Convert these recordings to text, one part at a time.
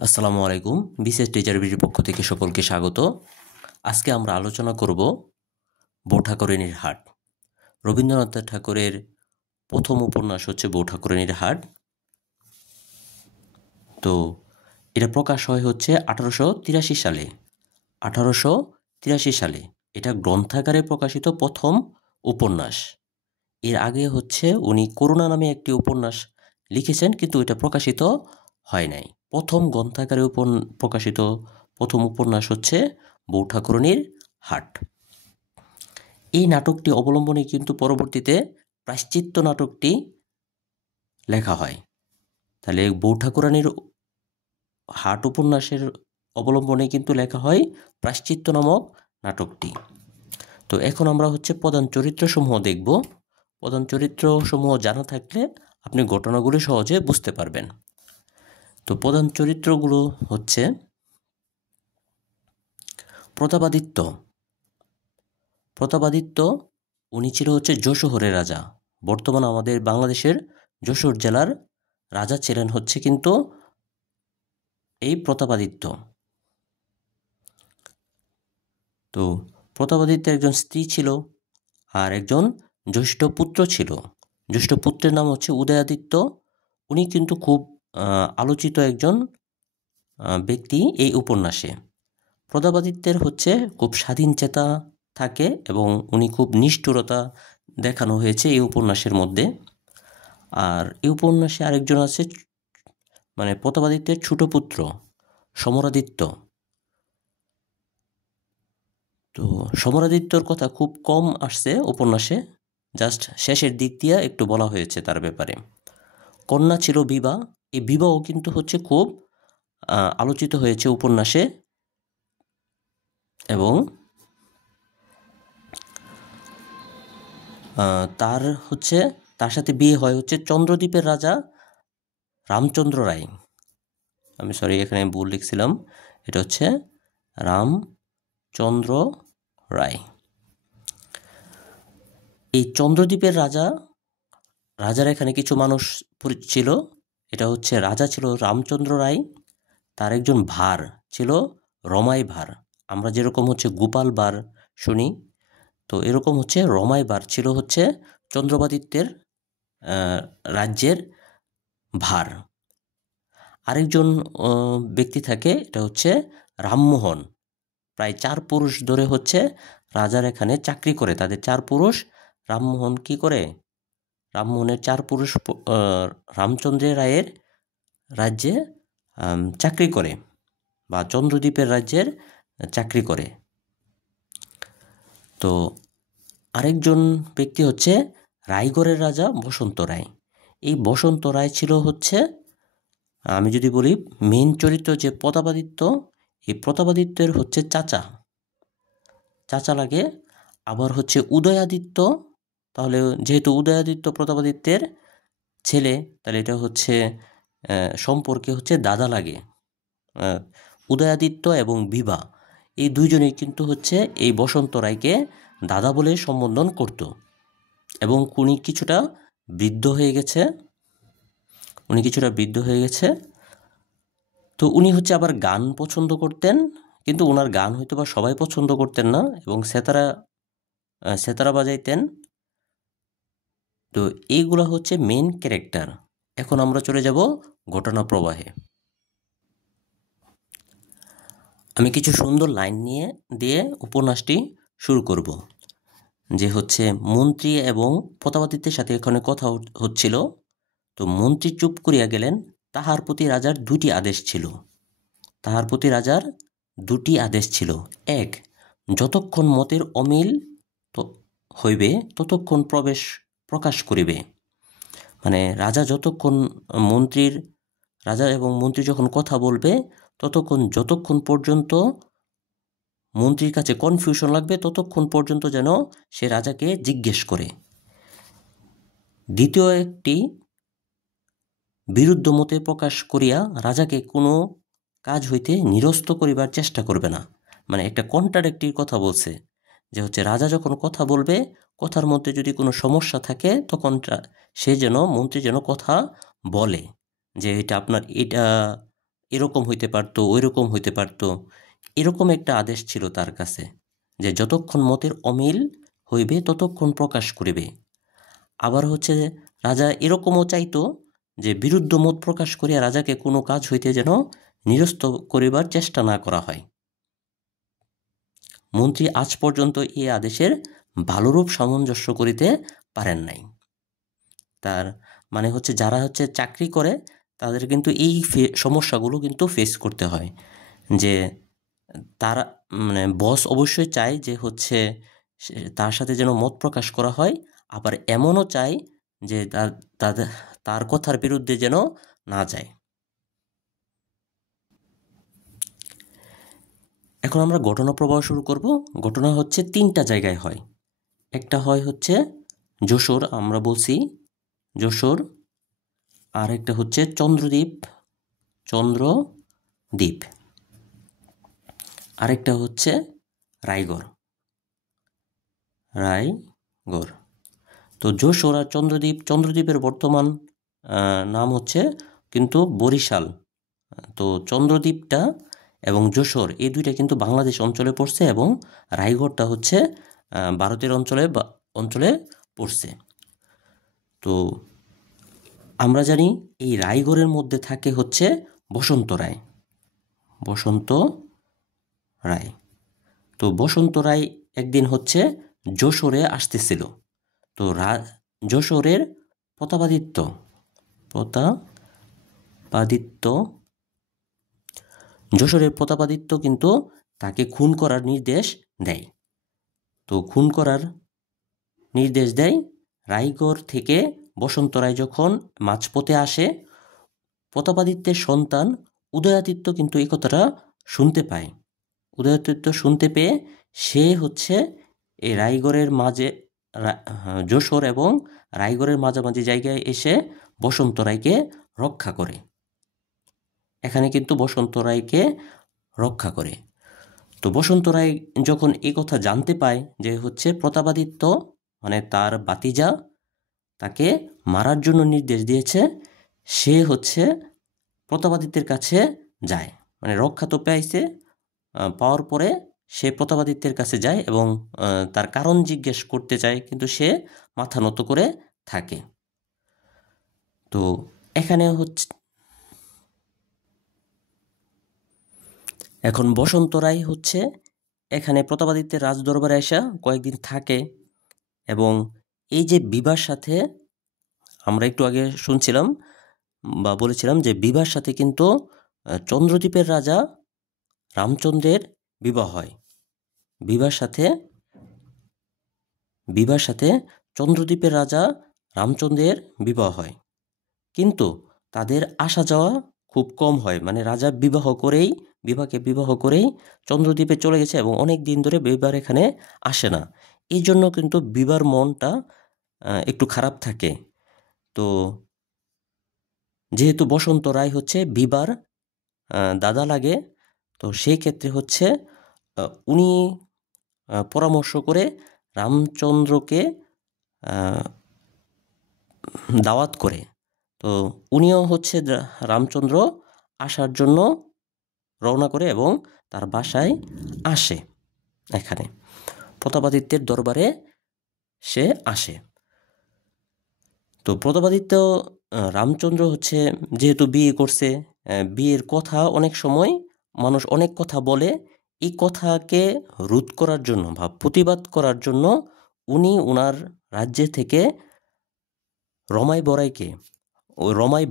আসসালামু আলাইকুম। বিশেষ টিচার বিডির পক্ষ থেকে সকলকে স্বাগত। আজকে আমরা আলোচনা করব বৌঠাকুরানীর হাট। রবীন্দ্রনাথ ঠাকুরের প্রথম উপন্যাস হচ্ছে বৌঠাকুরানীর হাট। তো এটা প্রকাশ হয় হচ্ছে 1883 সালে। 1883 সালে এটা গ্রন্থাগারে প্রকাশিত প্রথম উপন্যাস। এর আগে হচ্ছে উনি করুণা নামে একটি উপন্যাস লিখেছেন, কিন্তু এটা প্রকাশিত হয় নাই। প্রথম গ্রন্থাগারে প্রকাশিত প্রথম উপন্যাস হচ্ছে বৌঠাকুরানীর হাট। এই নাটকটি অবলম্বনে কিন্তু পরবর্তীতে প্রায়শ্চিত্ত নাটকটি লেখা হয়। তাহলে বৌঠাকুরানীর হাট উপন্যাসের অবলম্বনে কিন্তু লেখা হয় প্রায়শ্চিত্ত নামক নাটকটি। তো এখন আমরা হচ্ছে প্রধান চরিত্রসমূহ দেখব। প্রধান চরিত্রসমূহ জানা থাকলে আপনি ঘটনাগুলো সহজে বুঝতে পারবেন। তো প্রধান চরিত্রগুলো হচ্ছে প্রতাপাদিত্য। প্রতাপাদিত্য উনি ছিল হচ্ছে যশোহরের রাজা। বর্তমান আমাদের বাংলাদেশের যশোর জেলার রাজা ছিলেন হচ্ছে কিন্তু এই প্রতাপাদিত্য। তো প্রতাপাদিত্যের একজন স্ত্রী ছিল আর একজন জ্যৈষ্ঠ পুত্র ছিল। জ্যৈষ্ঠ পুত্রের নাম হচ্ছে উদয়াদিত্য। উনি কিন্তু খুব আলোচিত একজন ব্যক্তি এই উপন্যাসে। প্রতাপাদিত্যের হচ্ছে খুব স্বাধীন চেতা থাকে এবং উনি খুব নিষ্ঠুরতা দেখানো হয়েছে এই উপন্যাসের মধ্যে। আর এই উপন্যাসে আরেকজন আছে, মানে প্রতাপাদিত্যের ছোট পুত্র সমরাদিত্য। তো সমরাদিত্যর কথা খুব কম আসছে উপন্যাসে, জাস্ট শেষের দিক দিয়ে একটু বলা হয়েছে তার ব্যাপারে। কন্যা ছিল বিভা। এই বিবাহ কিন্তু হচ্ছে খুব আলোচিত হয়েছে উপন্যাসে এবং তার সাথে বিয়ে হয় হচ্ছে চন্দ্রদ্বীপের রাজা রামচন্দ্র রায়। আমি সরি, এখানে ভুল লিখছিলাম, এটা হচ্ছে রামচন্দ্র রায়। এই চন্দ্রদ্বীপের রাজার এখানে কিছু মানুষ ছিল। এটা হচ্ছে রাজা ছিল রামচন্দ্র রায়, তার একজন ভার ছিল রমাই ভার। আমরা যেরকম হচ্ছে গোপাল ভার শুনি, তো এরকম হচ্ছে রমাই ভার ছিল হচ্ছে চন্দ্রবাদিত্যের রাজ্যের ভার। আরেকজন ব্যক্তি থাকে, এটা হচ্ছে রামমোহন। প্রায় 4 পুরুষ ধরে হচ্ছে রাজার এখানে চাকরি করে। তাদের 4 পুরুষ রামমোহন কি করে, রামমোহনের 4 পুরুষ রামচন্দ্র রায়ের রাজ্যে চাকরি করে বা চন্দ্রদ্বীপের রাজ্যের চাকরি করে। তো আরেকজন ব্যক্তি হচ্ছে রায়গড়ের রাজা বসন্ত রায়। এই বসন্ত রায় ছিল হচ্ছে, আমি যদি বলি মেইন চরিত্র যে প্রতাপাদিত্য, এই প্রতাপাদিত্যের হচ্ছে চাচা লাগে। আবার হচ্ছে উদয়াদিত্য, তাহলে যেহেতু উদয়াদিত্য প্রতাপাদিত্যের ছেলে, তাহলে এটা হচ্ছে সম্পর্কে হচ্ছে দাদা লাগে। উদয়াদিত্য এবং বিভা এই দুইজনেই কিন্তু হচ্ছে এই বসন্ত রায়কে দাদা বলে সম্বোধন করত। এবং উনি কিছুটা বৃদ্ধ হয়ে গেছে। তো উনি হচ্ছে আবার গান পছন্দ করতেন, কিন্তু ওনার গান হয়তো বা সবাই পছন্দ করতেন না, এবং সেতারা বাজাইতেন। তো এইগুলা হচ্ছে মেইন ক্যারেক্টার। এখন আমরা চলে যাব ঘটনা প্রবাহে। আমি কিছু সুন্দর লাইন দিয়ে উপন্যাসটি শুরু করব। যে হচ্ছে মন্ত্রী এবং প্রতাপাদিত্যের সাথে এখানে কথা হচ্ছিল। তো মন্ত্রী চুপ করিয়া গেলেন। তাহার প্রতি রাজার দুটি আদেশ ছিল। 1, যতক্ষণ মতের অমিল হইবে ততক্ষণ প্রকাশ করিবে। মানে রাজা এবং মন্ত্রী যখন কথা বলবে যতক্ষণ পর্যন্ত মন্ত্রীর কাছে কনফিউশন লাগবে ততক্ষণ পর্যন্ত যেন সে রাজাকে জিজ্ঞেস করে। দ্বিতীয় একটি বিরুদ্ধ মতে প্রকাশ করিয়া রাজাকে কোনো কাজ হইতে নিরস্ত করিবার চেষ্টা করবে না। মানে একটা কন্ট্রাডিক্টরি কথা বলছে, যে হচ্ছে রাজা যখন কথা বলবে, কথার মধ্যে যদি কোনো সমস্যা থাকে তখন মন্ত্রী যেন কথা বলে, যে এটা এরকম হইতে পারত, ওই রকম হইতে পারত, এরকম একটা আদেশ ছিল তার কাছে, যে যতক্ষণ মতের অমিল হইবে ততক্ষণ প্রকাশ করিবে। আবার হচ্ছে রাজা এরকমও চাইতো যে বিরুদ্ধ মত প্রকাশ করিয়া রাজাকে কোনো কাজ হইতে যেন নিরস্ত করিবার চেষ্টা না করা হয়। মন্ত্রী আজ পর্যন্ত এই আদেশের ভালোরূপ সামঞ্জস্য করিতে পারেন নাই। তার মানে হচ্ছে যারা হচ্ছে চাকরি করে তাদের কিন্তু এই সমস্যাগুলো কিন্তু ফেস করতে হয়, যে তারা মানে বস অবশ্যই চায় যে হচ্ছে তার সাথে যেন মত প্রকাশ করা হয়, আবার এমনও চায় যে তার কথার বিরুদ্ধে যেন না যায়। এখন আমরা ঘটনা প্রবাহ শুরু করব। ঘটনা হচ্ছে 3টা জায়গায় হয়। একটা হয় হচ্ছে যশোর, আমরা বলছি যশোর, আর একটা হচ্ছে চন্দ্রদ্বীপ, আরেকটা হচ্ছে রায়গড়। তো যশোর আর চন্দ্রদ্বীপের বর্তমান নাম হচ্ছে কিন্তু বরিশাল। তো চন্দ্রদ্বীপটা এবং যশোর এই দুইটা কিন্তু বাংলাদেশ অঞ্চলে পড়ছে, এবং রায়গড়টা হচ্ছে ভারতের অঞ্চলে পড়ছে। তো আমরা জানি এই রায়গড়ের মধ্যে থাকে হচ্ছে বসন্ত রায়। তো বসন্ত রায় একদিন হচ্ছে যশোরে আসতেছিল। তো যশোরের প্রতাপাদিত্য কিন্তু তাকে খুন করার নির্দেশ দেয়। তো খুন করার নির্দেশ দেয়। রায়গড় থেকে বসন্ত রায় যখন মাঝপথে আসে, প্রতাপাদিত্যের সন্তান উদয়াদিত্য কিন্তু এই কথাটা শুনতে পায়। উদয়াদিত্য শুনতে পেয়ে সে হচ্ছে এই যশোর এবং রায়গড়ের মাঝামাঝি জায়গায় এসে বসন্ত রায়কে রক্ষা করে। এখানে কিন্তু বসন্ত রায়কে রক্ষা করে। তো বসন্ত রায় যখন এই কথা জানতে পায় যে হচ্ছে প্রতাপাদিত্য মানে তার ভাতিজা তাকে মারার জন্য নির্দেশ দিয়েছে, সে হচ্ছে প্রতাপাদিত্যের কাছে যায়। মানে রক্ষা তো পাইছে, পাওয়ার পরে সে প্রতাপাদিত্যের কাছে যায় এবং তার কারণ জিজ্ঞেস করতে চায়, কিন্তু সে মাথা নত করে থাকে। তো এখানে হচ্ছে এখন বসন্ত রায় হচ্ছে এখানে প্রতাপাদিত্যের রাজদরবারে আসা কয়েকদিন থাকে, এবং এই যে বিবার সাথে আমরা একটু আগে শুনছিলাম বা বলেছিলাম যে বিবার সাথে কিন্তু চন্দ্রদ্বীপের রাজা রামচন্দ্রের বিবাহ হয়। বিবার সাথে চন্দ্রদ্বীপের রাজা রামচন্দ্রের বিবাহ হয়, কিন্তু তাদের আসা যাওয়া খুব কম হয়। মানে রাজা বিবাহকে বিবাহ করেই চন্দ্রদ্বীপে চলে গেছে এবং অনেক দিন ধরে বিবার এখানে আসে না। এই জন্য কিন্তু বিবার মনটা একটু খারাপ থাকে। তো যেহেতু বসন্ত রায় হচ্ছে বিবার দাদা লাগে, তো সেই ক্ষেত্রে হচ্ছে উনি পরামর্শ করে রামচন্দ্রকে দাওয়াত করে। তো উনিও হচ্ছে রামচন্দ্র আসার জন্য রওনা করে এবং তার বাসায় আসে। এখানে প্রতাপাদিত্যের দরবারে সে আসে। তো প্রতাপাদিত্য রামচন্দ্র হচ্ছে যেহেতু বিয়ে করছে, বিয়ের কথা অনেক সময় মানুষ অনেক কথা বলে, এই কথাকে রোধ করার জন্য বা প্রতিবাদ করার জন্য উনি ওনার রাজ্যে থেকে রমাই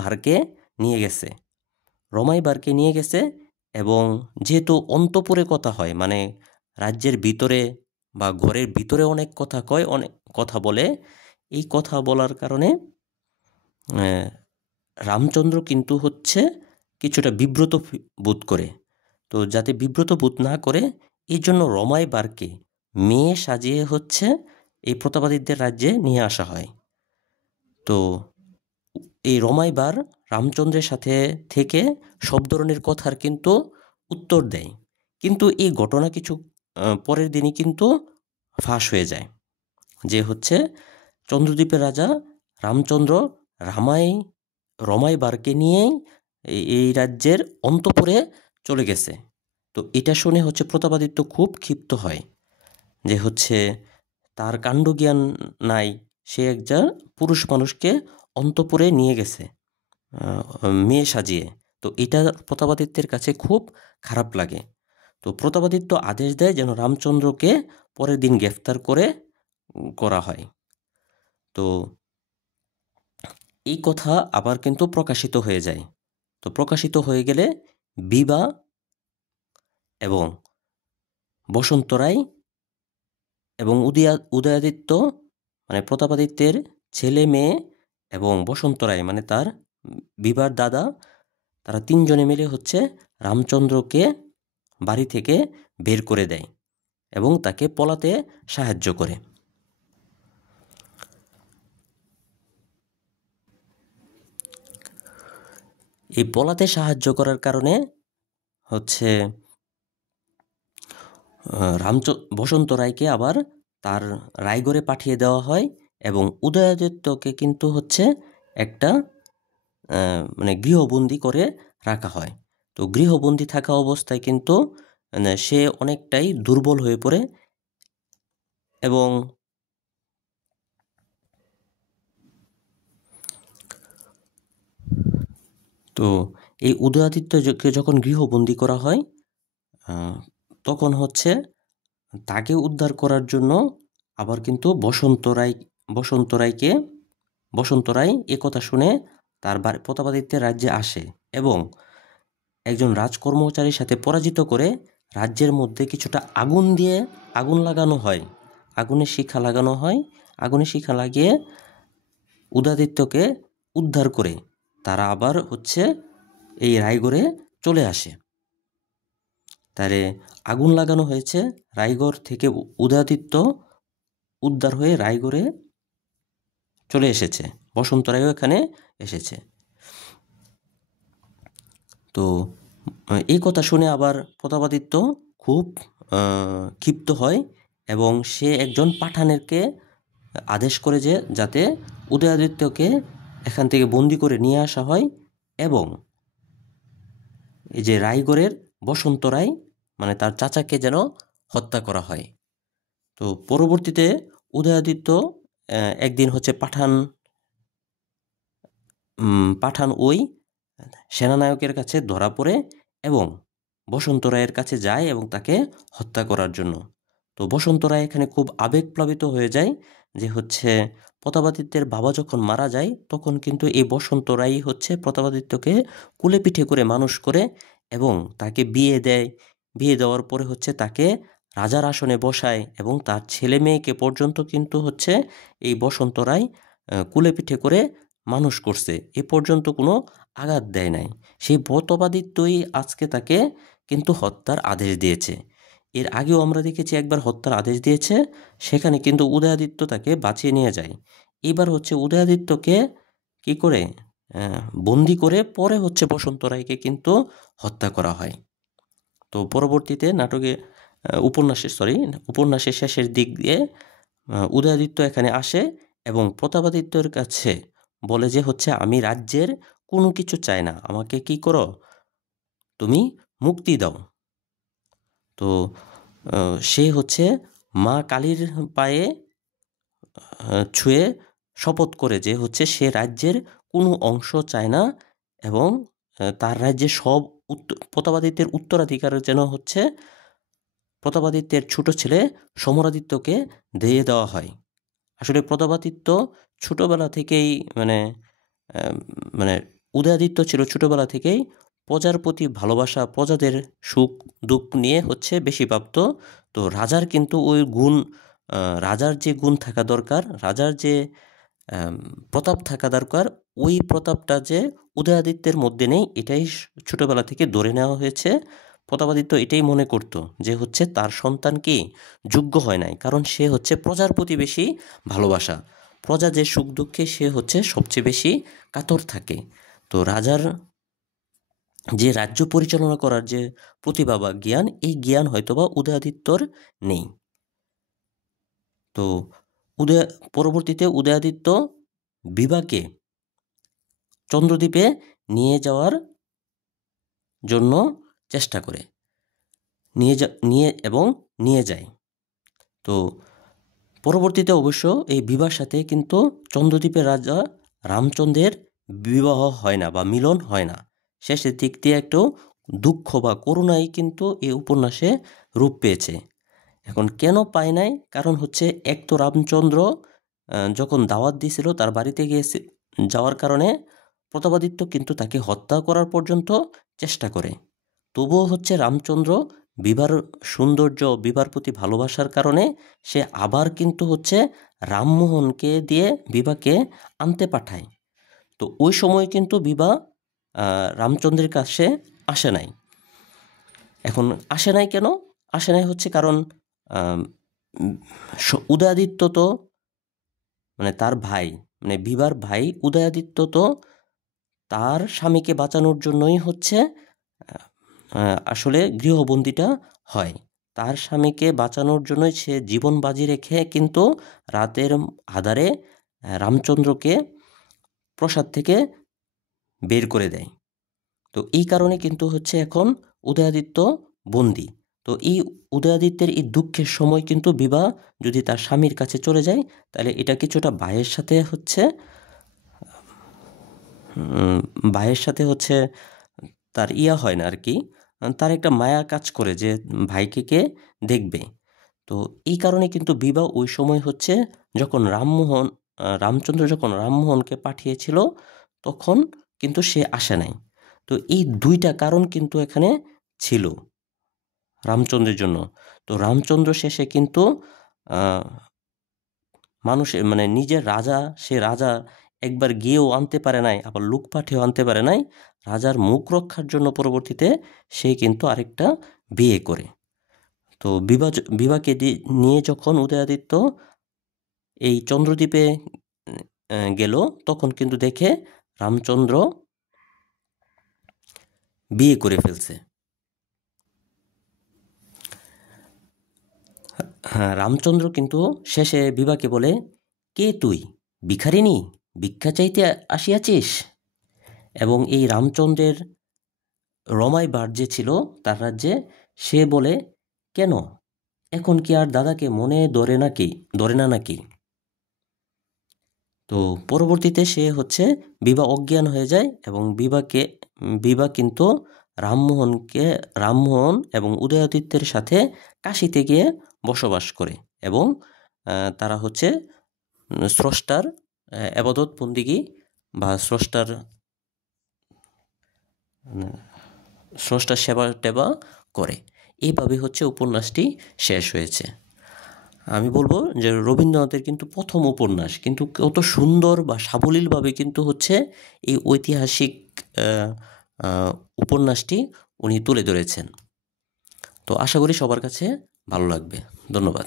ভারকে নিয়ে গেছে। এবং যেহেতু অন্তঃপুরে কথা হয়, মানে রাজ্যের ভিতরে বা ঘরের ভিতরে অনেক কথা বলে, এই কথা বলার কারণে রামচন্দ্র কিন্তু হচ্ছে কিছুটা বিব্রত বোধ করে। তো যাতে বিব্রত বোধ না করে এই জন্য রমাই বারকে মেয়ে সাজিয়ে হচ্ছে এই প্রতাপাদিত্যের রাজ্যে নিয়ে আসা হয়। তো এই রমাইবার রামচন্দ্রের সাথে থেকে সব ধরনের কথার কিন্তু উত্তর দেয়, কিন্তু এই ঘটনা কিছু পরের দিনই কিন্তু ফাঁস হয়ে যায় যে হচ্ছে চন্দ্রদ্বীপের রাজা রামচন্দ্র রমাইবারকে নিয়েই এই রাজ্যের অন্তঃপুরে চলে গেছে। তো এটা শুনে হচ্ছে প্রতাপাদিত্য খুব ক্ষিপ্ত হয় যে হচ্ছে তার কাণ্ডজ্ঞান নাই, সে একজন পুরুষ মানুষকে অন্তঃপুরে নিয়ে গেছে মেয়ে সাজিয়ে। তো এটা প্রতাপাদিত্যের কাছে খুব খারাপ লাগে। তো প্রতাপাদিত্য আদেশ দেয় যেন রামচন্দ্রকে পরের দিন গ্রেফতার করা হয়। তো এই কথা আবার কিন্তু প্রকাশিত হয়ে যায়। তো প্রকাশিত হয়ে গেলে বিভা এবং বসন্ত রায় এবং উদয়াদিত্য মানে প্রতাপাদিত্যের ছেলে মেয়ে এবং বসন্ত রায় মানে তার বিভার দাদা, তারা তিনজনে মিলে হচ্ছে রামচন্দ্রকে বাড়ি থেকে বের করে দেয় এবং তাকে পলাতে সাহায্য করে। এই পলাতে সাহায্য করার কারণে হচ্ছে বসন্ত রায়কে আবার তার রায়গড়ে পাঠিয়ে দেওয়া হয় এবং উদয়াদিত্যকে কিন্তু হচ্ছে একটা মানে গৃহবন্দী করে রাখা হয়। তো গৃহবন্দী থাকা অবস্থায় কিন্তু সে অনেকটাই দুর্বল হয়ে পড়ে এবং তো এই উদয়াদিত্যকে যখন গৃহবন্দী করা হয় তখন হচ্ছে তাকে উদ্ধার করার জন্য আবার কিন্তু বসন্ত রায় এ কথা শুনে তার প্রতাপাদিত্যের রাজ্যে আসে এবং একজন রাজকর্মচারীর সাথে পরাজিত করে রাজ্যের মধ্যে কিছুটা আগুন লাগানো হয়, আগুনের শিখা লাগিয়ে উদয়াদিত্যকে উদ্ধার করে তারা আবার হচ্ছে এই রায়গড়ে চলে আসে। তারে আগুন লাগানো হয়েছে, রায়গড় থেকে উদয়াদিত্য উদ্ধার হয়ে রায়গড়ে চলে এসেছে, বসন্ত রায়ও এখানে এসেছে। তো এই কথা শুনে আবার প্রতাপাদিত্য খুব ক্ষিপ্ত হয় এবং সে একজন পাঠানেরকে আদেশ করে যে যাতে উদয়াদিত্যকে এখান থেকে বন্দি করে নিয়ে আসা হয় এবং এই যে রায়গড়ের বসন্ত রায় মানে তার চাচাকে যেন হত্যা করা হয়। তো পরবর্তীতে উদয়াদিত্য একদিন হচ্ছে পাঠান ওই সেনানায়কের কাছে ধরা পড়ে এবং বসন্ত রায়ের কাছে যায় এবং তাকে হত্যা করার জন্য। তো বসন্ত রায় এখানে খুব আবেগপ্লাবিত হয়ে যায় যে হচ্ছে প্রতাপাদিত্যের বাবা যখন মারা যায় তখন কিন্তু এই বসন্ত রায় হচ্ছে প্রতাপাদিত্যকে কুলে পিঠে করে মানুষ করে এবং তাকে বিয়ে দেওয়ার পরে হচ্ছে তাকে রাজার আসনে বসায় এবং তার ছেলে মেয়েকে পর্যন্ত কিন্তু হচ্ছে এই বসন্ত রায় কুলে পিঠে করে মানুষ করছে, এ পর্যন্ত কোনো আঘাত দেয় নাই। সেই প্রতাপাদিত্যই আজকে তাকে কিন্তু হত্যার আদেশ দিয়েছে। এর আগেও আমরা দেখেছি একবার হত্যার আদেশ দিয়েছে, সেখানে কিন্তু উদয়াদিত্য তাকে বাঁচিয়ে নিয়ে যায়। এবার হচ্ছে উদয়াদিত্যকে কি করে বন্দি করে পরে হচ্ছে বসন্ত রায়কে কিন্তু হত্যা করা হয়। তো পরবর্তীতে উপন্যাসের শেষের দিক দিয়ে উদয়াদিত্য এখানে আসে এবং প্রতাপাদিত্যর কাছে বলে যে হচ্ছে আমি রাজ্যের কোনো কিছু চাই না, আমাকে কি করো, তুমি মুক্তি দাও। তো সে হচ্ছে মা কালীর পায়ে ছুঁয়ে শপথ করে যে হচ্ছে সে রাজ্যের কোনো অংশ চায় না এবং তার রাজ্যে সব প্রতাপাদিত্যের উত্তরাধিকার যেন হচ্ছে প্রতাপাদিত্যের ছোট ছেলে সমরাদিত্যকে দিয়ে দেওয়া হয়। আসলে প্রতাপাদিত্য ছোটবেলা থেকেই মানে উদয়াদিত্য ছিল ছোটবেলা থেকেই প্রজার প্রতি ভালোবাসা, প্রজাদের সুখ দুঃখ নিয়ে হচ্ছে বেশি ভাবত। তো রাজার কিন্তু ওই গুণ, রাজার যে গুণ থাকা দরকার, রাজার যে প্রতাপ থাকা দরকার, ওই প্রতাপটা যে উদয়াদিত্যের মধ্যে নেই, এটাই ছোটবেলা থেকে ধরে নেওয়া হয়েছে। প্রতাপাদিত্য এটাই মনে করত যে হচ্ছে তার সন্তান কি যোগ্য হয় নাই, কারণ সে হচ্ছে প্রজার প্রতি বেশি ভালোবাসা, প্রজা যে সুখ দুঃখে সে হচ্ছে সবচেয়ে বেশি কাতর থাকে। তো রাজার যে রাজ্য পরিচালনা করার যে প্রতিভা বা জ্ঞান, এই জ্ঞান হয়তোবা উদয়াদিত্যর নেই। তো পরবর্তীতে উদয়াদিত্য বিভাকে চন্দ্রদ্বীপে নিয়ে যাওয়ার জন্য চেষ্টা করে, নিয়ে যায়। তো পরবর্তীতে অবশ্য এই বিবাহের সাথে কিন্তু চন্দ্রদ্বীপের রাজা রামচন্দ্রের বিবাহ হয় না বা মিলন হয় না। শেষের দিক দিয়ে একটু দুঃখ বা করুণাই কিন্তু এই উপন্যাসে রূপ পেয়েছে। এখন কেন পায় নাই? কারণ হচ্ছে এক তো রামচন্দ্র যখন দাওয়াত দিয়েছিল তার বাড়িতে যাওয়ার কারণে প্রতাপাদিত্য কিন্তু তাকে হত্যা করার পর্যন্ত চেষ্টা করে। তবুও হচ্ছে রামচন্দ্র বিবার সৌন্দর্য, বিবার প্রতি ভালোবাসার কারণে সে আবার কিন্তু হচ্ছে রামমোহনকে দিয়ে বিবাকে আনতে পাঠায়। তো ওই সময় কিন্তু বিবা রামচন্দ্রের কাছে আসে নাই। এখন আসে নাই কেন? আসে নাই হচ্ছে কারণ উদয়াদিত্য তো মানে তার ভাই, মানে বিবার ভাই উদয়াদিত্য তো তার স্বামীকে বাঁচানোর জন্যই হচ্ছে আসলে গৃহবন্দীটা হয়। তার স্বামীকে বাঁচানোর জন্যই সে জীবন বাজি রেখে কিন্তু রাতের আঁধারে রামচন্দ্রকে প্রাসাদ থেকে বের করে দেয়। তো এই কারণে কিন্তু হচ্ছে এখন উদয়াদিত্য বন্দী। তো এই উদয়াদিত্যের এই দুঃখের সময় কিন্তু বিভা যদি তার স্বামীর কাছে চলে যায়, তাহলে এটা কিছুটা ভাইয়ের সাথে হচ্ছে তার হয় না আর কি, তার একটা মায়া কাজ করে যে ভাইকে কে দেখবে। তো এই কারণে কিন্তু বিভা ওই সময় হচ্ছে যখন রামচন্দ্র যখন রামমোহনকে পাঠিয়েছিল তখন কিন্তু সে আসে নাই। তো এই দুইটা কারণ কিন্তু এখানে ছিল রামচন্দ্রের জন্য। তো রামচন্দ্র শেষে কিন্তু মানুষের মানে নিজের রাজা, সে রাজা একবার গিয়েও আনতে পারে নাই, আবার লোক পাঠিয়েও আনতে পারে নাই। রাজার মুখ রক্ষার জন্য পরবর্তীতে সে কিন্তু আরেকটা বিয়ে করে। তো বিবাকে নিয়ে যখন উদয়াদিত্য এই চন্দ্রদ্বীপে গেল, তখন কিন্তু দেখে রামচন্দ্র বিয়ে করে ফেলছে। হ্যাঁ, রামচন্দ্র কিন্তু শেষে বিবাকে বলে, কে তুই, ভিখারিনী, ভিক্ষা চাইতে আসিয়াছিস? এবং এই রামচন্দ্রের রমাই বার যে ছিল তার রাজ্যে, সে বলে, কেন এখন কি আর দাদাকে মনে ধরে না নাকি? তো পরবর্তীতে সে হচ্ছে বিভা অজ্ঞান হয়ে যায় এবং বিভা কিন্তু রামমোহন এবং উদয়াদিত্যের সাথে কাশীতে গিয়ে বসবাস করে এবং তারা হচ্ছে স্রষ্টার আবাদত বন্দিগি বা স্রষ্টার সেবা টেবা করে। এইভাবে হচ্ছে উপন্যাসটি শেষ হয়েছে। আমি বলবো যে রবীন্দ্রনাথের কিন্তু প্রথম উপন্যাস, কিন্তু কত সুন্দর বা সাবলীলভাবে কিন্তু হচ্ছে এই ঐতিহাসিক উপন্যাসটি উনি তুলে ধরেছেন। তো আশা করি সবার কাছে ভালো লাগবে। ধন্যবাদ।